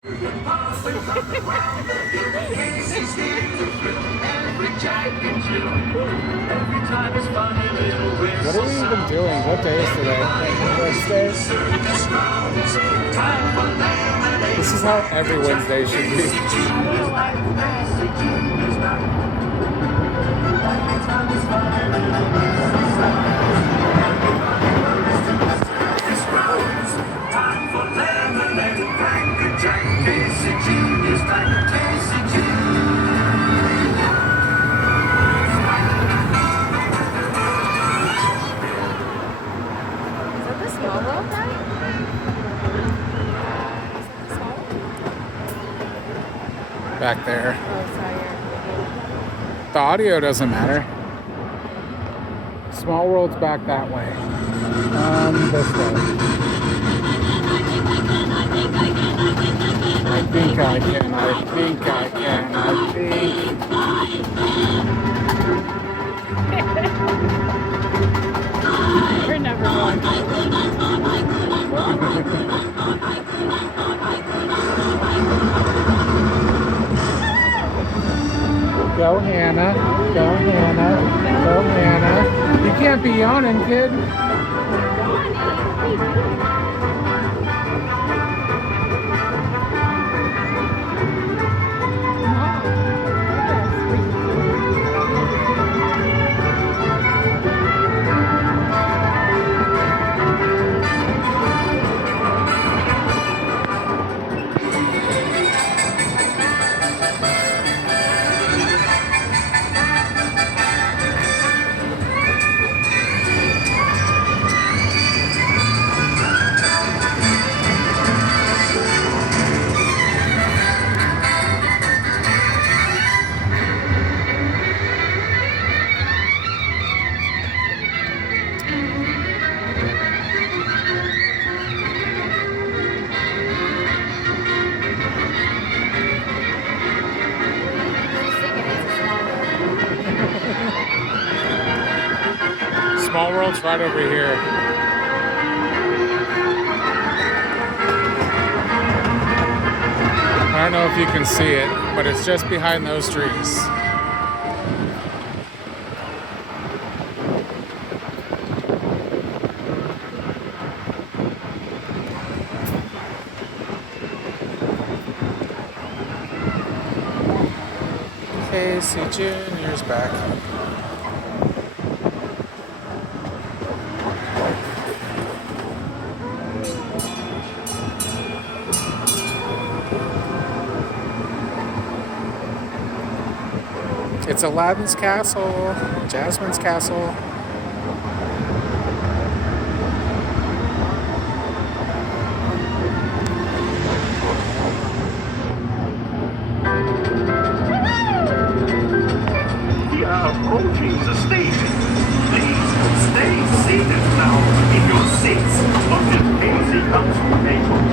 What are we even doing? What day is today? Wednesday? This is how every Wednesday should be. Back there. The audio doesn't matter. Small World's back that way. This way. I think I can. We're never going. Go Hannah. Go Hannah. Go Hannah. You can't be yawning, kid. Small World's right over here. I don't know if you can see it, but it's just behind those trees. Casey Jr.'s back. It's Aladdin's castle, Jasmine's castle. We are approaching the station. Please stay seated now in your seats until Casey comes to take over.